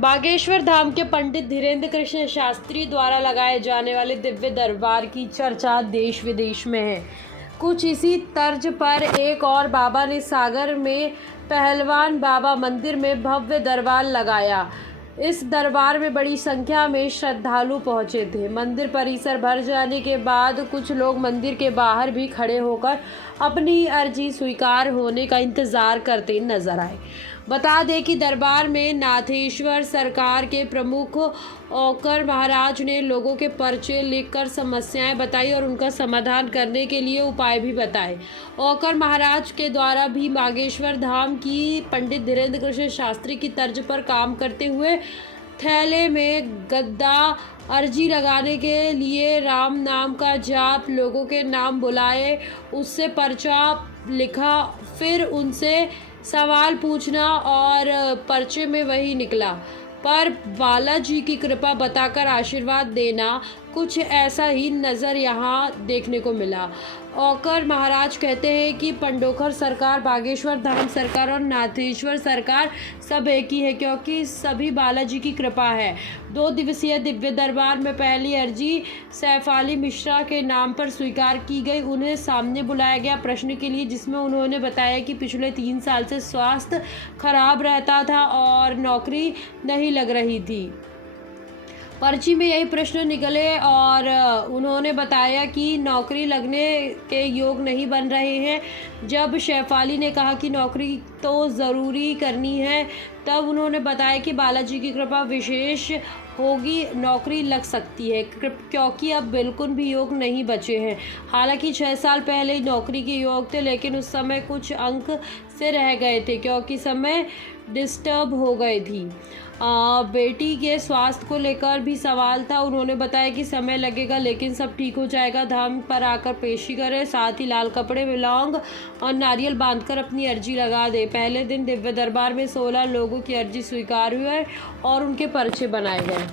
बागेश्वर धाम के पंडित धीरेन्द्र कृष्ण शास्त्री द्वारा लगाए जाने वाले दिव्य दरबार की चर्चा देश विदेश में है। कुछ इसी तर्ज पर एक और बाबा ने सागर में पहलवान बाबा मंदिर में भव्य दरबार लगाया। इस दरबार में बड़ी संख्या में श्रद्धालु पहुंचे थे। मंदिर परिसर भर जाने के बाद कुछ लोग मंदिर के बाहर भी खड़े होकर अपनी अर्जी स्वीकार होने का इंतजार करते नजर आए। बता दें कि दरबार में नाथेश्वर सरकार के प्रमुख ओकर महाराज ने लोगों के पर्चे लिखकर समस्याएं बताई और उनका समाधान करने के लिए उपाय भी बताए। ओकर महाराज के द्वारा भी बागेश्वर धाम की पंडित धीरेन्द्र कृष्ण शास्त्री की तर्ज पर काम करते हुए थैले में गद्दा अर्जी लगाने के लिए राम नाम का जाप, लोगों के नाम बुलाए, उससे पर्चा लिखा, फिर उनसे सवाल पूछना और पर्चे में वही निकला। पर बालाजी की कृपा बताकर आशीर्वाद देना, कुछ ऐसा ही नज़र यहाँ देखने को मिला। ओकर महाराज कहते हैं कि पंडोखर सरकार, बागेश्वर धाम सरकार और नाथेश्वर सरकार सब एक ही है, क्योंकि सभी बालाजी की कृपा है। 2 दिवसीय दिव्य दरबार में पहली अर्जी सैफाली मिश्रा के नाम पर स्वीकार की गई। उन्हें सामने बुलाया गया प्रश्न के लिए, जिसमें उन्होंने बताया कि पिछले 3 साल से स्वास्थ्य खराब रहता था और नौकरी नहीं लग रही थी। पर्ची में यही प्रश्न निकले और उन्होंने बताया कि नौकरी लगने के योग नहीं बन रहे हैं। जब शैफाली ने कहा कि नौकरी तो ज़रूरी करनी है, तब उन्होंने बताया कि बालाजी की कृपा विशेष होगी, नौकरी लग सकती है, क्योंकि अब बिल्कुल भी योग नहीं बचे हैं। हालांकि 6 साल पहले ही नौकरी के योग थे, लेकिन उस समय कुछ अंक से रह गए थे क्योंकि समय डिस्टर्ब हो गई थी। बेटी के स्वास्थ्य को लेकर भी सवाल था। उन्होंने बताया कि समय लगेगा लेकिन सब ठीक हो जाएगा। धाम पर आकर पेशी करें, साथ ही लाल कपड़े में लौंग और नारियल बांधकर अपनी अर्जी लगा दे। पहले दिन दिव्य दरबार में 16 लोगों की अर्जी स्वीकार हुई और उनके पर्चे बनाए गए।